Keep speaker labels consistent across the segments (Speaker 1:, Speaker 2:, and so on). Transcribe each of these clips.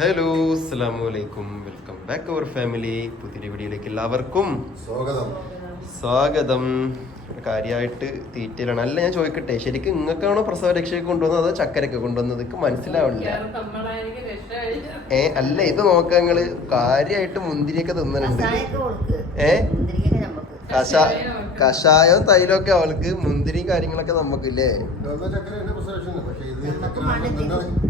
Speaker 1: Hello അസ്സലാമു അലൈക്കും welcome back അവർ family പുതിയ വീഡിയോയിലേക്ക് എല്ലാവർക്കും
Speaker 2: സ്വാഗതം.
Speaker 1: സ്വാഗതം. കാര്യമായിട്ട് തീറ്റയിലാണ് അല്ല ഞാൻ ചോദിക്കട്ടെ? ശരിക്കും നിങ്ങൾക്കാണോ പ്രസവ രക്ഷയ്ക്ക് കൊണ്ടുവന്നത് അതോ ചക്കരയ്ക്ക് കൊണ്ടുവന്നത്? എനിക്ക് മനസ്സിലാവില്ല. ഏ അല്ല ഇത് നോക്കാൻ നിങ്ങൾ കാര്യമായിട്ട് മുന്തിരിയൊക്കെ തിന്നുന്നുണ്ട് ഏ? കഷാ കഷായവും തൈലൊക്കെ അവൾക്ക്. മുന്തിരിയും കാര്യങ്ങളൊക്കെ നമുക്കില്ലേ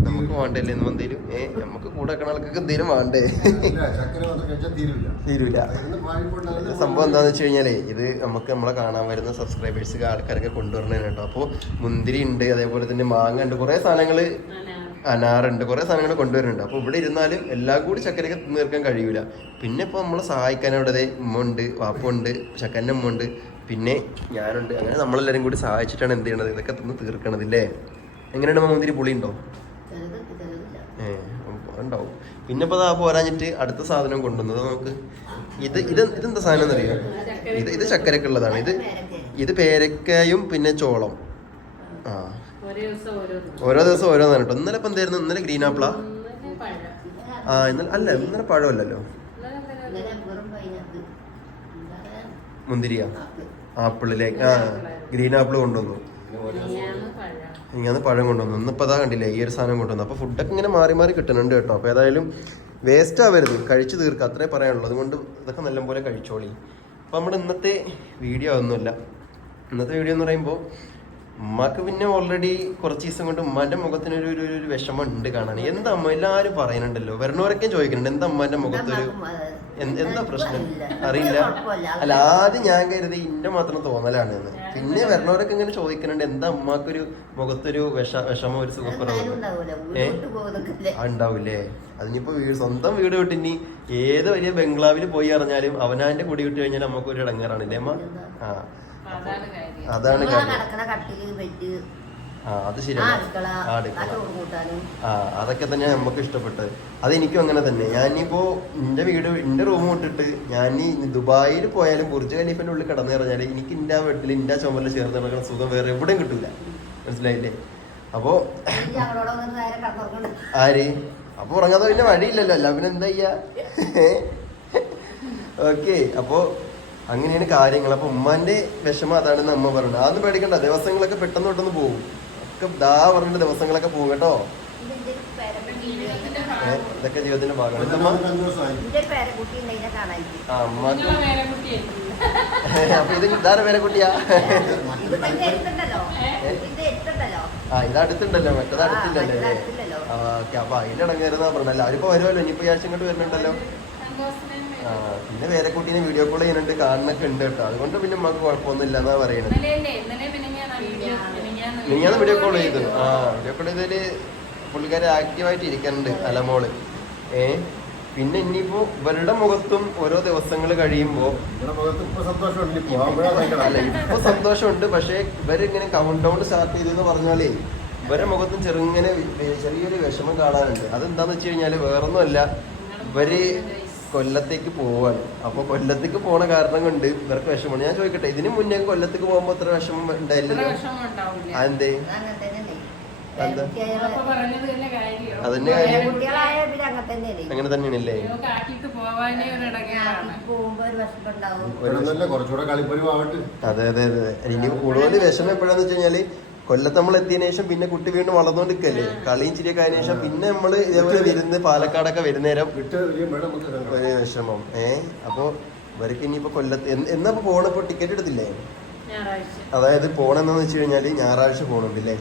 Speaker 3: നമുക്ക്
Speaker 1: വേണ്ടല്ലേ എന്ന് എന്തേലും ഏ നമുക്ക് കൂടെ വെക്കണ ആൾക്കൊക്കെ എന്തേലും വേണ്ടേ? തീരൂല. സംഭവം എന്താന്ന് വെച്ച് കഴിഞ്ഞാലേ ഇത് നമുക്ക് നമ്മളെ കാണാൻ വരുന്ന സബ്സ്ക്രൈബേഴ്സ് ആൾക്കാരൊക്കെ കൊണ്ടുവരണ കേട്ടോ. അപ്പോൾ മുന്തിരി ഉണ്ട് അതേപോലെ തന്നെ മാങ്ങ ഉണ്ട് കുറേ സാധനങ്ങൾ അനാറുണ്ട് കുറേ സാധനങ്ങൾ കൊണ്ടുവരുന്നുണ്ട്. അപ്പോൾ ഇവിടെ ഇരുന്നാലും എല്ലാം കൂടി ചക്കരയൊക്കെ തീർക്കാൻ കഴിയൂല. പിന്നെ ഇപ്പോൾ നമ്മളെ സഹായിക്കാൻ അവിടെ ഉമ്മുണ്ട് ഉമ്മ ഉണ്ട് വാപ്പുണ്ട് ചക്കന്റെ ഉമ്മ ഉണ്ട് പിന്നെ ഞാനുണ്ട്. അങ്ങനെ നമ്മളെല്ലാവരും കൂടി സഹായിച്ചിട്ടാണ് എന്ത് ചെയ്യണത്? ഇതൊക്കെ തന്ന് തീർക്കണത് ഇല്ലേ? എങ്ങനെയാണ് മുന്തിരി പുളി ഉണ്ടോ ഉണ്ടാവും. പിന്നെ ഇപ്പോൾ ആ പോരാഞ്ഞിട്ട് അടുത്ത സാധനം കൊണ്ടുവന്നത് നമുക്ക് ഇത് ഇത് ഇതെന്താ സാധനം എന്നറിയോ? ഇത് ഇത് ചക്കരക്ക് ഉള്ളതാണ്. ഇത് ഇത് പേരക്കയും പിന്നെ ചോളം. ആ.
Speaker 4: ഓരോ ദിവസം.
Speaker 1: ഓരോ ദിവസം ഓരോന്നാണ് കേട്ടോ ഇന്നലെ ഇപ്പം എന്തായിരുന്നു ഇന്നലെ ഗ്രീൻ ആപ്പിള? ആ ഇന്നലെ അല്ല ഇന്നലെ പഴമല്ലല്ലോ. മുന്തിരിയാ? ആപ്പിളിലേക്ക് ആ ഗ്രീൻ ആപ്പിൾ കൊണ്ടുവന്നു. ഇങ്ങനെ പഴം കൊണ്ടുവന്നു. ഇന്നിപ്പോൾ അതാ കണ്ടില്ലേ ഈ ഒരു സാധനം കൊണ്ടുവന്നു. അപ്പോൾ ഫുഡൊക്കെ ഇങ്ങനെ മാറി മാറി കിട്ടുന്നുണ്ട് കേട്ടോ. അപ്പോൾ ഏതായാലും വേസ്റ്റ് ആവരുത്. കഴിച്ചു തീർക്കുക. അത്രേ പറയാനുള്ളൂ. അതുകൊണ്ട് ഇതൊക്കെ നല്ലപോലെ കഴിച്ചോളി. അപ്പോൾ നമ്മുടെ ഇന്നത്തെ വീഡിയോ ഒന്നുമില്ല ഇന്നത്തെ വീഡിയോ എന്ന് പറയുമ്പോൾ ഉമ്മാക്ക് പിന്നെ ഓൾറെഡി കുറച്ച് ദിവസം കൊണ്ട് ഉമ്മാന്റെ മുഖത്തിന് ഒരു ഒരു- വിഷമം ഉണ്ട് കാണാൻ. എന്താ അമ്മ എല്ലാവരും പറയുന്നുണ്ടല്ലോ. വരണവരൊക്കെ ചോദിക്കുന്നുണ്ട്. എന്താ അമ്മാന്റെ മുഖത്തൊരു എന്ത്- പ്രശ്നം? അറിയില്ല. അല്ല ആദ്യം ഞാൻ കരുതി ഇന്റെ മാത്രം തോന്നലാണ് എന്ന്. പിന്നെ വരണവരൊക്കെ ഇങ്ങനെ ചോദിക്കുന്നുണ്ട് എന്താ അമ്മക്കൊരു മുഖത്തൊരു വിഷ വിഷമോ ഒരു സുഖക്കുറവ്
Speaker 3: ഉണ്ടാവൂല.
Speaker 1: ഏ?
Speaker 3: വീട്ടിലോട്ട് പോകുന്നതൊക്കെ
Speaker 1: ഉണ്ടാവൂലേ? അതിനിപ്പോ വീട് സ്വന്തം വീട് വിട്ട് ഇനി ഏത് വലിയ ബംഗ്ലാവിൽ പോയി അറിഞ്ഞാലും അവനാന്റെ കൂടി വിട്ട് കഴിഞ്ഞാൽ അമ്മക്കൊരു ഇടങ്ങാറാണ് ഇല്ലേ അമ്മ? ആ.
Speaker 4: അതാണ് കാര്യം.
Speaker 1: ആ അത് ശരിയാണ്. ആ അതൊക്കെ തന്നെയാണ് നമുക്ക് ഇഷ്ടപ്പെട്ടത്. അതെനിക്കും അങ്ങനെ തന്നെ. ഞാനിപ്പോ എന്റെ വീട് എന്റെ റൂം വിട്ടിട്ട് ഞാൻ ഈ ദുബായിൽ പോയാലും ബുർജ് ഖലീഫിന്റെ ഉള്ളിൽ കടന്നു പറഞ്ഞാൽ എനിക്ക് എന്റെ വീട്ടിൽ എന്റെ ചുമലിൽ ചേർന്ന് കിടക്കുന്ന സുഖം വേറെ എവിടെയും കിട്ടില്ല മനസ്സിലായില്ലേ? അപ്പോ ആര്? അപ്പൊ ഉറങ്ങാതെ പിന്നെ വഴിയില്ലല്ലോ. അല്ല പിന്നെ എന്താ ചെയ്യാ? ഓക്കെ അപ്പോ അങ്ങനെയാണ് കാര്യങ്ങൾ അപ്പൊ ഉമ്മാന്റെ വിഷമം അതാണെന്ന് അമ്മ പറഞ്ഞത്. അതൊന്നും പേടിക്കണ്ട. ദിവസങ്ങളൊക്കെ പെട്ടെന്ന് പെട്ടെന്ന് പോകും. ഒക്കെ ദാ പറഞ്ഞിട്ട് ദിവസങ്ങളൊക്കെ പോകും കേട്ടോ. ഇതൊക്കെ ജീവിതത്തിന്റെ ഭാഗമാണ്. അപ്പൊ ഇത്
Speaker 3: ഇതാണ് പേരക്കുട്ടിയാ?
Speaker 1: ആ ഇത് അടുത്തുണ്ടല്ലോ. മറ്റേത് അടുത്തുണ്ടല്ലോ
Speaker 3: ആ,
Speaker 1: അല്ലേ
Speaker 3: അടുത്തില്ലല്ലോ.
Speaker 1: ഓക്കെ. അപ്പൊ അതിലിടങ്ങായിരുന്നാ പറഞ്ഞല്ലോ അവരിപ്പോ വരുമല്ലോ. ഇനിയിപ്പോ ഈ ആഴ്ച ഇങ്ങോട്ട് വരുന്നുണ്ടല്ലോ. ആ പിന്നെ പേരക്കുട്ടീനെ വീഡിയോ കോൾ ചെയ്യുന്നുണ്ട്. കാണുന്നൊക്കെ ഉണ്ട് കേട്ടോ. അതുകൊണ്ട് പിന്നെ നമുക്ക് കുഴപ്പമൊന്നുമില്ല എന്നാ പറയണത്
Speaker 4: മിനിഞ്ഞാന്നാ വീഡിയോ.
Speaker 1: കോൾ ചെയ്തു ആ വീഡിയോ കോൾ ചെയ്തതിൽ പുള്ളിക്കാരെ ആക്റ്റീവായിട്ട് ഇരിക്കുന്നുണ്ട് അലമോൾ. ഏ? പിന്നെ ഇനിയിപ്പോ ഇവരുടെ മുഖത്തും ഓരോ ദിവസങ്ങൾ കഴിയുമ്പോ
Speaker 2: ഇവിടെ മുഖത്ത് ഇപ്പൊ സന്തോഷമുണ്ട്. ഇനി പോകുമ്പോഴാ ഭയങ്കര
Speaker 1: അല്ല ഇപ്പൊ സന്തോഷമുണ്ട്. പക്ഷെ ഇവരിങ്ങനെ കൗണ്ട് ഡൗൺ സ്റ്റാർട്ട് ചെയ്തെന്ന് പറഞ്ഞാലേ ഇവരെ മുഖത്തും ചെറുങ്ങനെ ചെറിയൊരു വിഷമം കാണാനുണ്ട്. അതെന്താന്ന് വെച്ച് കഴിഞ്ഞാൽ വേറൊന്നുമല്ല. ഇവർ കൊല്ലത്തേക്ക് പോവാണ്. അപ്പൊ കൊല്ലത്തേക്ക് പോണ കാരണം കൊണ്ട് ഇവർക്ക് വിഷമമാണ്. ഞാൻ ചോദിക്കട്ടെ ഇതിന് മുന്നേ കൊല്ലത്തേക്ക് പോകുമ്പോ അത്ര വിഷമം ഉണ്ടായില്ലല്ലോ. അതെന്തേ. അതന്നെ
Speaker 3: അങ്ങനെ
Speaker 1: തന്നെയാണല്ലേ? അതെ അതെ അതെ. ഇനി കൂടുതൽ വിഷമം എപ്പോഴാന്ന് വെച്ച് കഴിഞ്ഞാൽ കൊല്ലത്ത് നമ്മൾ എത്തിയതിനു ശേഷം പിന്നെ കുട്ടി വീണ്ടും വളർന്നുകൊണ്ടിരിക്കല്ലേ കളിയും ചിരിയൊക്കെ ആയതിനു ശേഷം പിന്നെ നമ്മൾ ഇതേപോലെ വരുന്ന പാലക്കാടൊക്കെ വരുന്നേരം. ഒരു വിഷമം. ഏ? അപ്പൊ ഇവർക്ക് ഇനിയിപ്പോ കൊല്ലത്ത് എന്ന് ഇപ്പൊ പോണപ്പോ ടിക്കറ്റ് എടുത്തില്ലേ. അതായത് പോണെന്നു വെച്ച് കഴിഞ്ഞാൽ ഞായറാഴ്ച പോണുണ്ട് അല്ലേ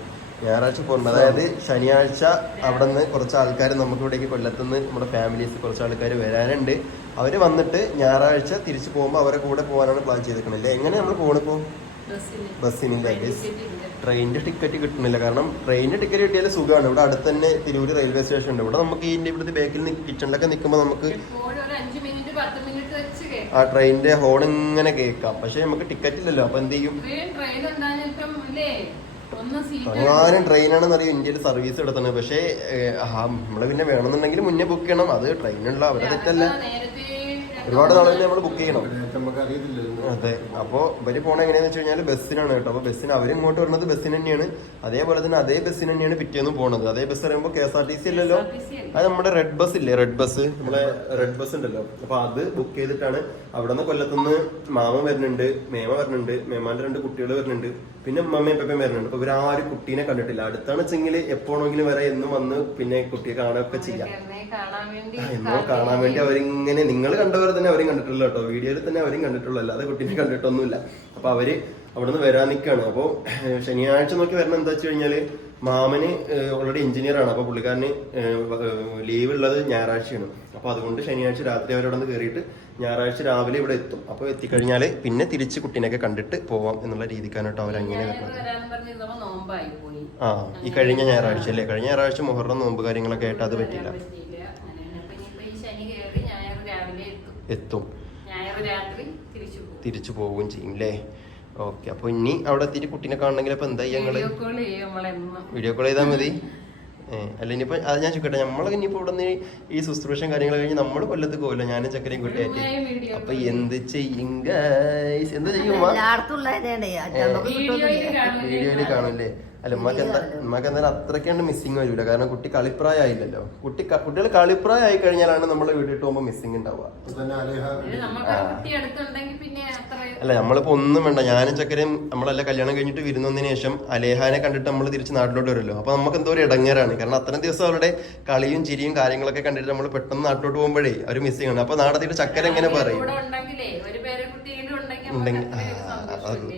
Speaker 1: ഞായറാഴ്ച പോകുന്നുണ്ട് അതായത് ശനിയാഴ്ച അവിടെ നിന്ന് കുറച്ച് ആൾക്കാർ നമുക്ക് ഇവിടേക്ക് കൊല്ലത്തുനിന്ന് നമ്മുടെ ഫാമിലീസ് കുറച്ച് ആൾക്കാർ വരാനുണ്ട്. അവർ വന്നിട്ട് ഞായറാഴ്ച തിരിച്ചു പോകുമ്പോൾ അവരെ കൂടെ പോകാനാണ് പ്ലാൻ ചെയ്തിരിക്കണല്ലേ എങ്ങനെ നമ്മൾ പോണിപ്പോ
Speaker 4: ബസ്സിന്.
Speaker 1: ബസ്സിനില്ല ട്രെയിനിന്റെ ടിക്കറ്റ് കിട്ടുന്നില്ല. കാരണം ട്രെയിനിന്റെ ടിക്കറ്റ് കിട്ടിയാൽ സുഖമാണ്. ഇവിടെ അടുത്ത് തന്നെ തിരൂർ റെയിൽവേ സ്റ്റേഷൻ ഉണ്ട്. ഇവിടെ നമുക്ക് ഇതിന്റെ ഇവിടുത്തെ ബാക്കിൽ കിച്ചണിലൊക്കെ നിൽക്കുമ്പോൾ നമുക്ക് ആ ട്രെയിനിന്റെ ഹോൺ ഇങ്ങനെ കേൾക്കാം. പക്ഷെ നമുക്ക് ടിക്കറ്റ് ഇല്ലല്ലോ. അപ്പൊ എന്ത് ചെയ്യും?
Speaker 4: ട്രെയിൻ
Speaker 1: ആണെന്ന് അറിയാം. ഇന്ത്യയിൽ സർവീസ് എടുത്തത് പക്ഷേ നമ്മൾ പിന്നെ വേണമെന്നുണ്ടെങ്കിൽ മുന്നേ ബുക്ക് ചെയ്യണം. അത് ട്രെയിനുള്ള അവരെ തെറ്റല്ല. ഒരുപാട് നാളെ നമ്മൾ ബുക്ക് ചെയ്യണം
Speaker 2: നമുക്ക് അറിയത്തില്ല
Speaker 1: അതെ. അപ്പോ ഇവർ പോണ എങ്ങനെയാന്ന് വെച്ച് കഴിഞ്ഞാൽ ബസ്സിനാണ് കേട്ടോ. അപ്പൊ ബസ്സിന് അവർ ഇങ്ങോട്ട് വരുന്നത് ബസ്സിന് തന്നെയാണ്. അതേപോലെ തന്നെ അതേ ബസ്സിന് തന്നെയാണ് പിറ്റേന്ന് പോണത്. അതേ ബസ് പറയുമ്പോൾ K S R T C അല്ലല്ലോ? അത് നമ്മുടെ റെഡ് ബസ് ഇല്ലേ? Red bus. നമ്മളെ റെഡ് ബസ് ഉണ്ടല്ലോ. അപ്പൊ അത് ബുക്ക് ചെയ്തിട്ടാണ് അവിടെ നിന്ന് കൊല്ലത്തുനിന്ന് മാമ വരുന്നുണ്ട് മേമ വരുന്നുണ്ട് മേമാന്റെ രണ്ട് കുട്ടികൾ വരുന്നുണ്ട്. പിന്നെ ഉമ്മമ്മയും പെപ്പയും വരുന്നുണ്ട്. അപ്പൊ ഇവർ ആരും കുട്ടീനെ കണ്ടിട്ടില്ല. അടുത്താണ് വെച്ചെങ്കിൽ എപ്പോഴെങ്കിലും വരെ എന്നും വന്ന് പിന്നെ കുട്ടിയെ കാണുകയൊക്കെ ചെയ്യാം.
Speaker 4: എന്നെ കാണാൻ വേണ്ടി
Speaker 1: അവരിങ്ങനെ നിങ്ങൾ കണ്ടവരെ തന്നെ അവരും കണ്ടിട്ടുള്ളൂ കേട്ടോ. വീഡിയോയിൽ തന്നെ അവരും കണ്ടിട്ടുള്ളൂ. അല്ലാതെ കുട്ടീനെ കണ്ടിട്ടൊന്നുമില്ല. അപ്പൊ അവർ അവിടുന്ന് വരാൻ നിൽക്കുകയാണ് അപ്പൊ ശനിയാഴ്ച നോക്കി വരണം എന്താ വെച്ച് കഴിഞ്ഞാൽ മാമന് ഓൾറെഡി എഞ്ചിനീയർ ആണ്. അപ്പൊ പുള്ളിക്കാരന് ലീവ് ഉള്ളത് ഞായറാഴ്ചയാണ്. അപ്പൊ അതുകൊണ്ട് ശനിയാഴ്ച രാത്രി അവരവിടെ നിന്ന് കയറിയിട്ട് ഞായറാഴ്ച രാവിലെ ഇവിടെ എത്തും. അപ്പൊ എത്തിക്കഴിഞ്ഞാൽ പിന്നെ തിരിച്ച് കുട്ടീനെയൊക്കെ കണ്ടിട്ട് പോവാം എന്നുള്ള വരുന്നത്
Speaker 4: പറഞ്ഞിരുന്നപ്പോ നോമ്പായി പോയി.
Speaker 1: ആ ഈ കഴിഞ്ഞ ഞായറാഴ്ച അല്ലേ? കഴിഞ്ഞ ഞായറാഴ്ച മുഹറം നോമ്പ് കാര്യങ്ങളൊക്കെ ആയിട്ട് അത് പറ്റില്ല
Speaker 4: പറ്റിയില്ല അങ്ങനെ എത്തും. തിരിച്ചു
Speaker 1: പോവുകയും ചെയ്യും അല്ലേ ഓക്കെ. അപ്പൊ ഇനി അവിടെ എത്തിയിട്ട് കുട്ടീനെ കാണണമെങ്കിൽ അപ്പൊ എന്താ ഞങ്ങൾ
Speaker 4: വീഡിയോ കോൾ
Speaker 1: ചെയ്താൽ മതി. അല്ല ഇനിയിപ്പോ അത് ഞാൻ ചോദിക്കട്ടെ നമ്മൾ ഇനിയിപ്പോ ഇവിടെ നിന്ന് ഈ ശുശ്രൂഷൻ കാര്യങ്ങൾ കഴിഞ്ഞ് നമ്മൾ കൊല്ലത്ത് പോകില്ല ഞാനും ചക്കരയും കുട്ടിയായിട്ട് അപ്പൊ എന്ത് ചെയ്യും? എന്ത് ചെയ്യും
Speaker 4: വീഡിയോയിൽ
Speaker 1: കാണൂല്ലേ അല്ല ഉമ്മക്ക് എന്താ ഉമ്മക്ക് എന്തായാലും അത്രയ്ക്കാണ്ട് മിസ്സിങ് വരില്ല കാരണം കുട്ടി കളിപ്രായമായില്ലല്ലോ. കുട്ടി കുട്ടികൾ കളിപ്രായമായി കഴിഞ്ഞാലാണ് നമ്മൾ വീട്ടിൽ പോകുമ്പോൾ മിസ്സിങ് ഉണ്ടാവുക. അല്ല നമ്മളിപ്പോ ഒന്നും വേണ്ട. ഞാനും ചക്കരയും നമ്മളെല്ലാം കല്യാണം കഴിഞ്ഞിട്ട് വിരുന്നതിന് ശേഷം അലേഹാനെ കണ്ടിട്ട് നമ്മൾ തിരിച്ച് നാട്ടിലോട്ട് വരുമല്ലോ. അപ്പൊ നമുക്ക് എന്തോ ഒരു ഇടങ്ങേറാണ്. കാരണം അത്രയും ദിവസം അവരുടെ കളിയും ചിരിയും കാര്യങ്ങളൊക്കെ കണ്ടിട്ട് നമ്മൾ പെട്ടെന്ന് നാട്ടിലോട്ട് പോകുമ്പോഴേ അവർ മിസ്സിംഗ് ആണ്. അപ്പൊ നാടത്തിട്ട് ചക്കര എങ്ങനെ പറയും?
Speaker 4: ഉണ്ടെങ്കിൽ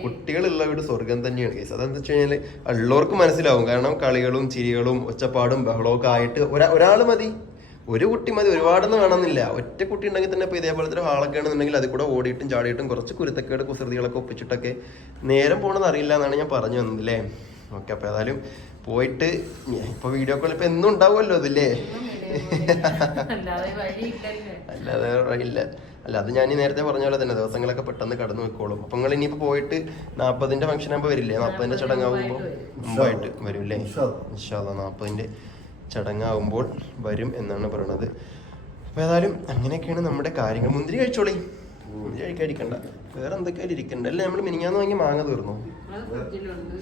Speaker 1: കുട്ടികളുള്ള വീട് സ്വർഗം തന്നെയാണ്. കേസ് അതെന്താ വെച്ച് കഴിഞ്ഞാൽ ഉള്ളവർക്ക് മനസ്സിലാവും. കാരണം കളികളും ചിരികളും ഒച്ചപ്പാടും ബഹളവും ഒക്കെ ആയിട്ട് ഒരാ ഒരാൾ മതി. ഒരു കുട്ടി മതി. ഒരുപാടൊന്നും കാണുന്നില്ല ഒറ്റ കുട്ടി ഉണ്ടെങ്കിൽ തന്നെ ഇപ്പൊ ഇതേപോലത്തെ ഒരു ഹാളൊക്കെ ആണെന്നുണ്ടെങ്കിൽ അതിൽ കൂടെ ഓടിയിട്ടും ചാടിയിട്ടും കുറച്ച് കുരുത്തക്കേട് കുസൃതികളൊക്കെ ഒപ്പിച്ചിട്ടൊക്കെ നേരം പോകണമെന്ന് അറിയില്ല എന്നാണ് ഞാൻ പറഞ്ഞു വന്നത് അല്ലേ ഓക്കെ അപ്പൊ ഏതായാലും പോയിട്ട് ഇപ്പൊ വീഡിയോ കോൾ ഇപ്പൊ എന്നും ഉണ്ടാവുമല്ലോ അതില്ലേ?
Speaker 4: അല്ലാതെ
Speaker 1: ഇല്ല അല്ല അത് ഞാൻ നേരത്തെ പറഞ്ഞ പോലെ തന്നെ ദിവസങ്ങളൊക്കെ പെട്ടെന്ന് കടന്നു വെക്കോളും അപ്പൊ നിങ്ങൾ ഇനിയിപ്പോ പോയിട്ട് നാപ്പതിന്റെ ഫംഗ്ഷൻ ആകുമ്പോ വരില്ലേ? നാപ്പതിന്റെ ചടങ്ങാകുമ്പോൾ മുമ്പായിട്ട് വരും. അല്ലേ. ഇൻഷാല്ല നാപ്പതിന്റെ ചടങ്ങാകുമ്പോൾ വരും എന്നാണ് പറയണത്. അപ്പൊ ഏതായാലും അങ്ങനെയൊക്കെയാണ് നമ്മുടെ കാര്യങ്ങൾ. മുന്തിരി കഴിച്ചോളി. മുന്തിരി കഴിക്കാതിരിക്കണ്ട. വേറെ എന്തൊക്കെയായാലും ഇരിക്കണ്ട. അല്ലേ നമ്മൾ മിനിഞ്ഞാന്ന് വാങ്ങി മാങ്ങ തീർന്നു?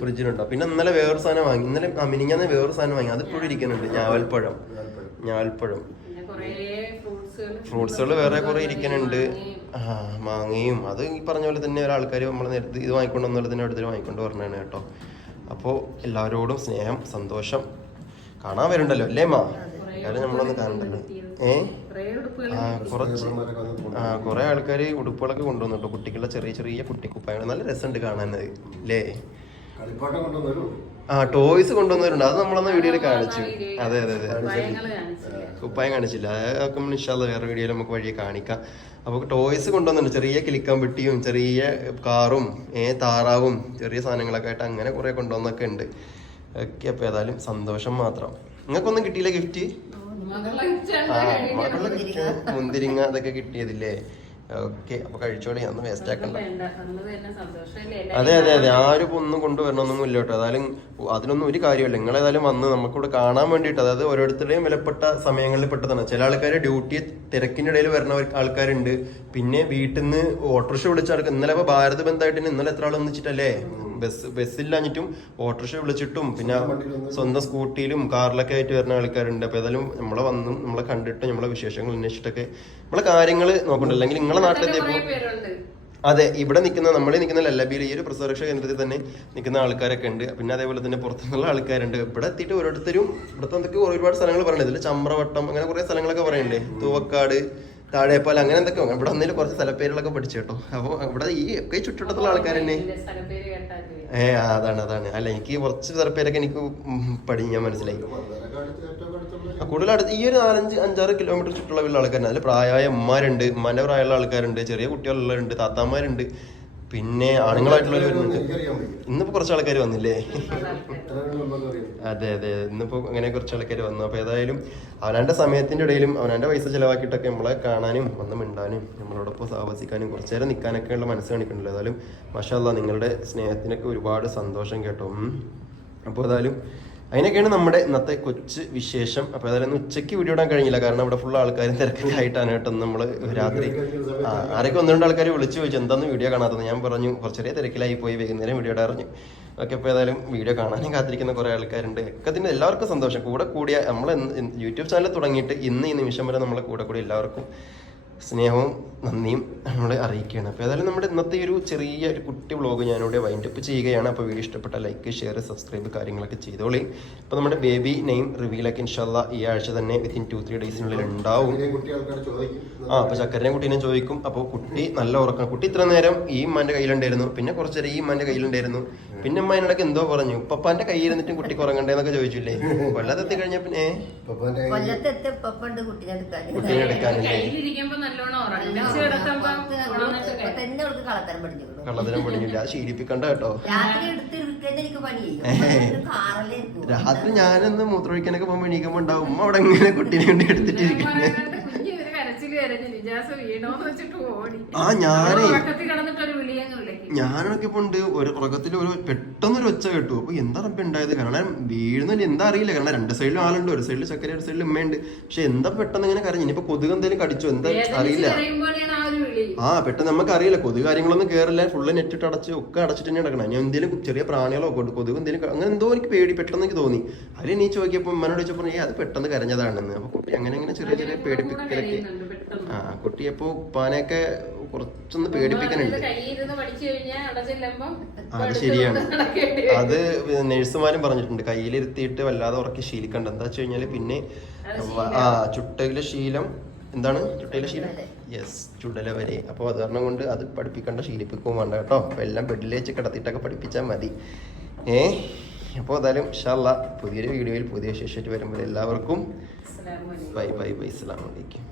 Speaker 4: ഫ്രിഡ്ജിലുണ്ട്?
Speaker 1: പിന്നെ ഇന്നലെ വേറൊരു സാധനം വാങ്ങി. ഇന്നലെ മിനിങ്ങാന്ന് മിനിഞ്ഞാന്ന് വേറൊരു സാധനം വാങ്ങി. അത് ഇപ്പോഴും ഇരിക്കുന്നുണ്ട് ഞാവൽപ്പഴം. ഞാവൽപ്പഴം.
Speaker 4: ഫ്രൂട്ട്സുകൾ
Speaker 1: വേറെ കുറെ ഇരിക്കുന്നുണ്ട് ആ മാങ്ങയും. അത് ഈ പറഞ്ഞ പോലെ തന്നെ ഒരാൾക്കാർ നമ്മൾ നേരത്തെ ഇത് വാങ്ങിക്കൊണ്ട് തന്നെ അടുത്തൊരു വാങ്ങിക്കൊണ്ട് പറഞ്ഞാണ് കേട്ടോ. അപ്പോൾ എല്ലാവരോടും സ്നേഹം സന്തോഷം. കാണാൻ വരുന്നുണ്ടല്ലോ അല്ലേ മാ? എല്ലാവരും നമ്മളൊന്ന് കാണണ്ടല്ലോ. ഏ? ആ കുറച്ച് ആ കുറെ ആൾക്കാർ ഉടുപ്പുകളൊക്കെ കൊണ്ടുവന്നിട്ടോ കുട്ടികളുടെ ചെറിയ ചെറിയ കുട്ടിക്കുപ്പായങ്ങൾ. നല്ല രസമുണ്ട് കാണാൻ അത് അല്ലേ?
Speaker 2: കളിപ്പാട്ടം കൊണ്ടുവന്നൊരു
Speaker 1: ആ ടോയ്സ് കൊണ്ടുവന്നവരുണ്ട്. അത് നമ്മളന്ന് വീഡിയോയിൽ കാണിച്ചു. അതെ അതെ അതെ. കുപ്പായം കാണിച്ചില്ല. അതൊക്കെ ഇൻഷാല്ല വേറെ വീഡിയോയിൽ നമുക്ക് വഴിയെ കാണിക്കാം. അപ്പോൾ ടോയ്സ് കൊണ്ടുവന്നിട്ടുണ്ട്. ചെറിയ കിളിക്കാൻ പെട്ടിയും ചെറിയ കാറും ഏ താറാവും ചെറിയ സാധനങ്ങളൊക്കെ ആയിട്ട് അങ്ങനെ കുറെ കൊണ്ടുവന്നൊക്കെ ഉണ്ട്. ഒക്കെ അപ്പോൾ ഏതായാലും സന്തോഷം മാത്രം. നിങ്ങൾക്കൊന്നും കിട്ടിയില്ല ഗിഫ്റ്റ് ആ മകളുടെ ഗിഫ്റ്റ് മുന്തിരിങ്ങ അതൊക്കെ കിട്ടിയതില്ലേ? ഓക്കെ അപ്പൊ കഴിച്ചോളി അന്ന് വേസ്റ്റ് ആക്കണ്ട. അതെ അതെ അതെ. ആരും ഒന്നും കൊണ്ടുവരണമൊന്നും ഇല്ല കേട്ടോ. ഏതായാലും അതിനൊന്നും ഒരു കാര്യമില്ല നിങ്ങൾ ഏതായാലും വന്ന് നമുക്കിവിടെ കാണാൻ വേണ്ടിട്ട് അതായത് ഓരോരുത്തരുടെയും വിലപ്പെട്ട സമയങ്ങളിൽ പെട്ടതാണ്. ചില ആൾക്കാർ ഡ്യൂട്ടി തിരക്കിനിടയിൽ വരുന്ന ആൾക്കാരുണ്ട്. പിന്നെ വീട്ടിൽ നിന്ന് ഓട്ടോറിക്ഷ വിളിച്ച ആൾക്ക് ഇന്നലെ ഇപ്പൊ ഭാരത് ബന്ധമായിട്ട് ഇന്നലെ എത്ര ആൾ ഒന്നിച്ചിട്ടല്ലേ ബസ് ബസ്സില്ലാഞ്ഞിട്ടും ഓട്ടോറിക്ഷ വിളിച്ചിട്ടും പിന്നെ സ്വന്തം സ്കൂട്ടിയിലും കാറിലൊക്കെ ആയിട്ട് വരുന്ന ആൾക്കാരുണ്ട്. അപ്പൊ ഏതായാലും നമ്മളെ വന്നും നമ്മളെ കണ്ടിട്ട് നമ്മളെ വിശേഷങ്ങൾ അന്വേഷിച്ചിട്ടൊക്കെ നമ്മളെ കാര്യങ്ങൾ നോക്കണ്ട അല്ലെങ്കിൽ നിങ്ങളെ നാട്ടിലെത്തിയപ്പോ
Speaker 4: കുറേ പേരുണ്ട്.
Speaker 1: അതെ ഇവിടെ നിൽക്കുന്ന നമ്മൾ നിൽക്കുന്ന ലല്ലബിയിൽ ഈ ഒരു പ്രസവരക്ഷ കേന്ദ്രത്തിൽ തന്നെ നിൽക്കുന്ന ആൾക്കാരൊക്കെ ഉണ്ട്. പിന്നെ അതേപോലെ തന്നെ പുറത്തുനിന്നുള്ള ആൾക്കാരുണ്ട്. ഇവിടെ എത്തിയിട്ട് ഓരോരുത്തരും ഇവിടുത്തെ എന്തൊക്കെ ഒരുപാട് സ്ഥലങ്ങൾ പറയുന്നത് ഇതിൽ ചമ്രവട്ടം അങ്ങനെ കുറെ സ്ഥലങ്ങളൊക്കെ പറയണ്ടേ തൂവക്കാട് താഴേപ്പാൽ അങ്ങനെ എന്തൊക്കെ ഇവിടെ വന്നതിൽ കുറച്ച് സ്ഥലപ്പേരുകളൊക്കെ പഠിച്ചു കേട്ടോ. അപ്പോൾ ഇവിടെ ഈ ഒക്കെ ചുറ്റുവട്ടത്തുള്ള ആൾക്കാർ തന്നെ. ഏ അതാണ് അതാണ്. അല്ല എനിക്ക് കുറച്ച് സ്ഥലപ്പേരൊക്കെ എനിക്ക് പഠിക്കാൻ ഞാൻ മനസ്സിലായി. കൂടുതൽ അടുത്ത് ഈ ഒരു നാലഞ്ച് അഞ്ചാറ് കിലോമീറ്റർ ചുറ്റുള്ള ആൾക്കാരുണ്ട് അതിൽ പ്രായമായ ഉമ്മാരുണ്ട് ഉമ്മാന്റെ പ്രായമുള്ള ആൾക്കാരുണ്ട് ചെറിയ കുട്ടികളുള്ളവരുണ്ട് താത്താമാരുണ്ട്. പിന്നെ ആണുങ്ങളായിട്ടുള്ളവർ വരുന്നുണ്ട്. ഇന്നിപ്പോ കുറച്ച് ആൾക്കാർ വന്നില്ലേ? അതെ അതെ ഇന്നിപ്പോ അങ്ങനെ കുറച്ച് ആൾക്കാർ വന്നു. അപ്പൊ ഏതായാലും അവനാന്റെ സമയത്തിന്റെ ഇടയിലും അവനാന്റെ പൈസ ചെലവാക്കിയിട്ടൊക്കെ നമ്മളെ കാണാനും വന്ന് മിണ്ടാനും നമ്മളോടൊപ്പം സാഹസിക്കാനും കുറച്ചു നേരം നിൽക്കാനൊക്കെ ഉള്ള മനസ്സ് കാണിക്കണല്ലോ ഏതായാലും മഷാല്ല നിങ്ങളുടെ സ്നേഹത്തിനൊക്കെ ഒരുപാട് സന്തോഷം കേട്ടോ. അപ്പോൾ ഏതായാലും അതിനൊക്കെയാണ് നമ്മുടെ ഇന്നത്തെ കൊച്ച് വിശേഷം. അപ്പോൾ ഏതായാലും ഉച്ചയ്ക്ക് വീഡിയോ ഇടാൻ കഴിഞ്ഞില്ല. കാരണം ഇവിടെ ഫുൾ ആൾക്കാരും തിരക്കിലായിട്ടാണ് കേട്ടോ നമ്മൾ രാത്രി. ആരൊക്കെ ഒന്ന് രണ്ട് ആൾക്കാർ വിളിച്ചു ചോദിച്ചു എന്താന്ന് വീഡിയോ കാണാത്തത്? ഞാൻ പറഞ്ഞു കുറച്ചേരെ തിരക്കിലായി പോയി. വൈകുന്നേരം വീഡിയോ ഇടാറിഞ്ഞു. ഓക്കെ അപ്പോൾ ഏതായാലും വീഡിയോ കാണാനും കാത്തിരിക്കുന്ന കുറേ ആൾക്കാരുണ്ട്. ഒക്കെ തന്നെ എല്ലാവർക്കും സന്തോഷം. കൂടെ കൂടിയ നമ്മൾ യൂട്യൂബ് ചാനൽ തുടങ്ങിയിട്ട് ഇന്ന് ഈ നിമിഷം വരെ നമ്മളെ കൂടെ കൂടി എല്ലാവർക്കും സ്നേഹവും നന്ദിയും നമ്മൾ അറിയിക്കുകയാണ്. അപ്പോൾ ഏതായാലും നമ്മുടെ ഇന്നത്തെ ഒരു ചെറിയ ഒരു കുട്ടി വ്ളോഗ് ഞാനിവിടെ വൈൻഡ് അപ്പ് ചെയ്യുകയാണ്. അപ്പോൾ വീഡിയോ ഇഷ്ടപ്പെട്ട ലൈക്ക് ഷെയർ സബ്സ്ക്രൈബ് കാര്യങ്ങളൊക്കെ ചെയ്തോളി. അപ്പോൾ നമ്മുടെ ബേബി നെയിം റിവീലൊക്കെ ഇൻഷാല്ല ഈ ആഴ്ച തന്നെ വിത്തിൻ ടു ത്രീ ഡേയ്സിനുള്ളിൽ ഉണ്ടാവും. ആ അപ്പോൾ ചക്കരനെ കുട്ടീനെ ചോദിക്കും. അപ്പോൾ കുട്ടി നല്ല ഉറക്കം. കുട്ടി ഇത്ര നേരം ഈ ഉമ്മാന്റെ കയ്യിലുണ്ടായിരുന്നു. പിന്നെ കുറച്ച് നേരം ഈ ഉമ്മാന്റെ കയ്യിലുണ്ടായിരുന്നു. പിന്നെ ഉമ്മ അതിനിടയ്ക്ക് എന്തോ പറഞ്ഞു. ഉപ്പപ്പാന്റെ കയ്യിരുന്നിട്ടും കുട്ടി കുറങ്ങണ്ടേന്നൊക്കെ ചോദിച്ചില്ലേ? കൊല്ലത്തെത്തി കഴിഞ്ഞ പിന്നെ
Speaker 3: കുട്ടീനെ
Speaker 1: എടുക്കാനില്ലേ
Speaker 4: കയ്യിലിരിക്കുമ്പോ
Speaker 1: പഠിക്കില്ല ശീലിപ്പിക്കണ്ട കേട്ടോ.
Speaker 3: രാത്രി
Speaker 1: ഞാനൊന്ന് മൂത്രമൊഴിക്കാനൊക്കെ പോകുമ്പോൾ എണീക്കുമ്പോ ഉണ്ടാവും. ഉമ്മ അവിടെ ഇങ്ങനെ കുട്ടീനെ കൊണ്ട് എടുത്തിട്ടിരിക്കുന്നത് ആ ഞാനേ. ഞാനൊക്കെ ഉണ്ട് ഒരു ഉറക്കത്തിൽ ഒരു പെട്ടെന്നൊരു ഒച്ച കേട്ടു. അപ്പൊ എന്താ റബ്ബ് ഉണ്ടായത്? കാരണം വീഴുന്നില്ല എന്താ അറിയില്ല. കാരണം രണ്ട് സൈഡിലും ആളുണ്ട് ഒരു സൈഡിൽ ചക്കര ഒരു സൈഡിൽ ഉമ്മയുണ്ട്. പക്ഷെ എന്താ പെട്ടെന്ന് ഇങ്ങനെ കരഞ്ഞു? ഇനിയിപ്പോ കൊതുക് എന്തെങ്കിലും കടിച്ചു? എന്താ അറിയില്ല.
Speaker 4: ആ
Speaker 1: പെട്ടെന്ന് നമുക്ക് അറിയില്ല. കൊതുക് കാര്യങ്ങളൊന്നും കേറില്ല. ഫുള്ള് നെറ്റ് ഇട്ട് അടച്ച് ഒക്കെ അടച്ചിട്ട് തന്നെ നടക്കണം. ഞാൻ എന്തെങ്കിലും ചെറിയ പ്രാണികളോ കൊണ്ട് കൊതുക് എന്തെങ്കിലും അങ്ങനെ എന്തോ എനിക്ക് പേടി പെട്ടെന്ന് എനിക്ക് തോന്നി. അതിൽ നീ ചോദിക്കപ്പോൾ ഉമ്മനോട് ചോദിച്ചപ്പോൾ ഏ അത് പെട്ടെന്ന് കരഞ്ഞതാണെന്ന്. അപ്പൊ കുട്ടി അങ്ങനെ അങ്ങനെ ചെറിയ ചെറിയ പേടിപ്പിക്കലൊക്കെ ആ കുട്ടി അപ്പോ ഉപ്പാനെയൊക്കെ കുറച്ചൊന്ന് പേടിപ്പിക്കാനുണ്ട്. അത് ശരിയാണ്. അത് നഴ്സുമാരും പറഞ്ഞിട്ടുണ്ട്. കയ്യിലിരുത്തിയിട്ട് വല്ലാതെ ഉറക്കി ശീലിക്കണ്ട. എന്താ വെച്ച് കഴിഞ്ഞാൽ പിന്നെ ആ ചുട്ടയിലെ ശീലം എന്താണ്? ചുട്ടയിലെ ശീലം? യെസ് ചുടല വരെ അപ്പോൾ അത് കാരണം കൊണ്ട് അത് പഠിപ്പിക്കേണ്ട ശീലിപ്പിക്കുകയും വേണ്ട കേട്ടോ. അപ്പോൾ എല്ലാം ബെഡിൽ വെച്ച് കിടത്തിയിട്ടൊക്കെ പഠിപ്പിച്ചാൽ മതി. ഏ അപ്പോൾ ഏതായാലും ഷല്ല പുതിയൊരു വീഡിയോയിൽ പുതിയ വിശേഷമായിട്ട് വരുമ്പോൾ എല്ലാവർക്കും ബൈ ബൈ ബൈ. അസ്സലാമു അലൈക്കും.